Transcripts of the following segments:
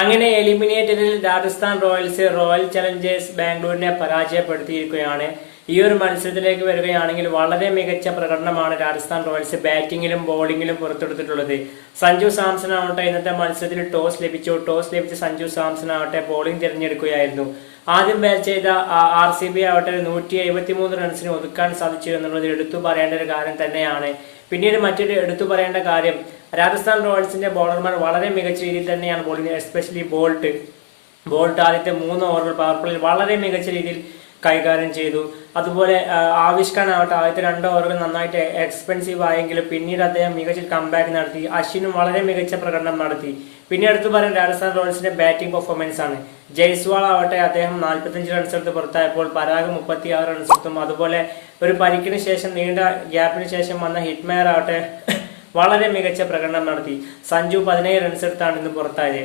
അങ്ങനെ എലിമിനേറ്ററിൽ Rajasthan Royals royal Challengers ബാംഗ്ലൂരിനെ പരാജയപ്പെടുത്തിയിരിക്കുകയാണ്. ഈ ഒരു മത്സരത്തിലേക്ക് വരികയാണെങ്കിൽ വളരെ മികച്ച പ്രകടനമാണ് രാജസ്ഥാൻ റോയൽസ് ബാറ്റിങ്ങിലും ബോളിങ്ങിലും പുറത്തെടുത്തിട്ടുള്ളത്. സഞ്ജു സാംസൺ ആവട്ടെ ഇന്നത്തെ മത്സരത്തിൽ ടോസ് ലഭിച്ച സഞ്ജു സാംസൺ ആവട്ടെ ബോളിംഗ് തിരഞ്ഞെടുക്കുകയായിരുന്നു. ആദ്യം ബാറ്റ് ചെയ്ത RCB ആവട്ടെ 173 റൺസിന് ഒതുക്കാൻ സാധിച്ചു എന്നുള്ളത് എടുത്തു പറയേണ്ട ഒരു കാര്യം തന്നെയാണ്. പിന്നീട് മറ്റൊരു എടുത്തു പറയേണ്ട കാര്യം, രാജസ്ഥാൻ റോയൽസിന്റെ ബോളർമാർ വളരെ മികച്ച രീതിയിൽ തന്നെയാണ് ബോളിംഗ്, എസ്പെഷ്യലി ബോൾട്ട് ആദ്യത്തെ 3 ഓവറുകൾ പവർ പ്ലേയിൽ വളരെ മികച്ച രീതിയിൽ കൈകാര്യം ചെയ്തു. അതുപോലെ ആവിഷ് ഖാൻ ആവട്ടെ ആദ്യത്തെ 2 ഓവറുകൾ നന്നായിട്ട് എക്സ്പെൻസീവ് ആയെങ്കിലും പിന്നീട് അദ്ദേഹം മികച്ച കംബാക്ക് നടത്തി. അശ്വിനും വളരെ മികച്ച പ്രകടനം നടത്തി. പിന്നെ എടുത്തു പറയാൻ രാജസ്ഥാൻ റോയൽസിന്റെ ബാറ്റിംഗ് പെർഫോമൻസ് ആണ്. ജയ്സ്വാൾ ആവട്ടെ അദ്ദേഹം 45 റൺസ് എടുത്ത് പുറത്തായപ്പോൾ പരാഗ് 36 റൺസ് എടുത്തും. അതുപോലെ ഒരു പരിക്കിന് ശേഷം നീണ്ട ഗ്യാപ്പിന് ശേഷം വന്ന ഹിറ്റ്മേയർ ആവട്ടെ വളരെ മികച്ച പ്രകടനം നടത്തി. സഞ്ജു 17 റൺസ് എടുത്താണ് ഇന്ന് പുറത്തായത്.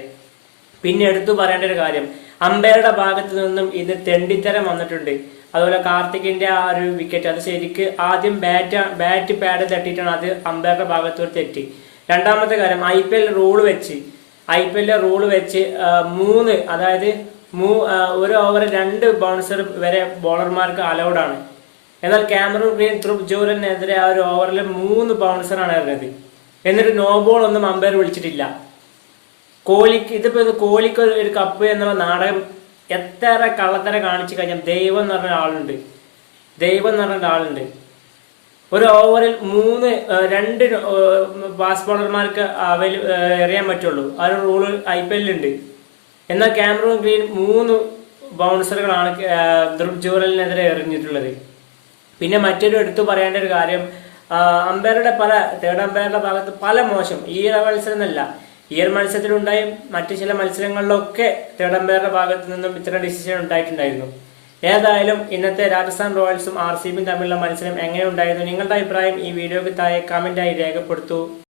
പിന്നെ എടുത്തു പറയേണ്ട ഒരു കാര്യം, അമ്പയറുടെ ഭാഗത്തു നിന്നും ഇത് തെണ്ടിത്തരം വന്നിട്ടുണ്ട്. അതുപോലെ കാർത്തികിന്റെ ആ ഒരു വിക്കറ്റ് അത് ശരിക്ക് ആദ്യം ബാറ്റ് പാഡ് തട്ടിയിട്ടാണ്, അത് അമ്പയറുടെ ഭാഗത്തൊരു തെറ്റ്. രണ്ടാമത്തെ കാര്യം, IPL റൂള് വെച്ച് 3 അതായത് ഒരു ഓവർ 2 ബൗൺസർ വരെ ബോളർമാർക്ക് അലൗഡ് ആണ്. എന്നാൽ കാമറൂൺ ഗ്രീൻ ധ്രുവ് ജൂറലിനെതിരെ ആ ഒരു ഓവറിൽ 3 ബൗൺസറാണ് ഇറങ്ങുന്നത്. എന്നിട്ട് നോ ബോൾ ഒന്നും അമ്പയർ വിളിച്ചിട്ടില്ല. കോഹ്ലിക്ക് ഒരു കപ്പ് എന്നുള്ള നാടകം എത്ര കള്ളത്തരം കാണിച്ചു കഴിഞ്ഞാൽ ദൈവം എന്ന് പറഞ്ഞ ആളുണ്ട്. ഒരു ഓവറിൽ 2 ഫാസ്റ്റ് ബോളർമാർക്ക് എറിയാൻ പറ്റുള്ളൂ. ആ ഒരു റൂള് IPL ഉണ്ട്. എന്നാൽ കാമറൂൺ ഗ്രീൻ 3 ബൗൺസറുകളാണ് ധ്രുവ് ജൂറലിനെതിരെ എറിഞ്ഞിട്ടുള്ളത്. പിന്നെ മറ്റൊരു എടുത്തു പറയേണ്ട ഒരു കാര്യം, തേർഡ് അമ്പയറുടെ ഭാഗത്ത് പല മോശം, ഈ മത്സരം എന്നല്ല ഈ ഒരു മത്സരത്തിലുണ്ടായി മറ്റു ചില മത്സരങ്ങളിലൊക്കെ തേർഡ് അമ്പയറുടെ ഭാഗത്ത് നിന്നും ഇത്തരം ഡിസിഷൻ ഉണ്ടായിട്ടുണ്ടായിരുന്നു. ഏതായാലും ഇന്നത്തെ രാജസ്ഥാൻ റോയൽസും RCBയും തമ്മിലുള്ള മത്സരം എങ്ങനെ ഉണ്ടായിരുന്നു? നിങ്ങളുടെ അഭിപ്രായം ഈ വീഡിയോക്ക് താഴെ കമന്റായി രേഖപ്പെടുത്തൂ.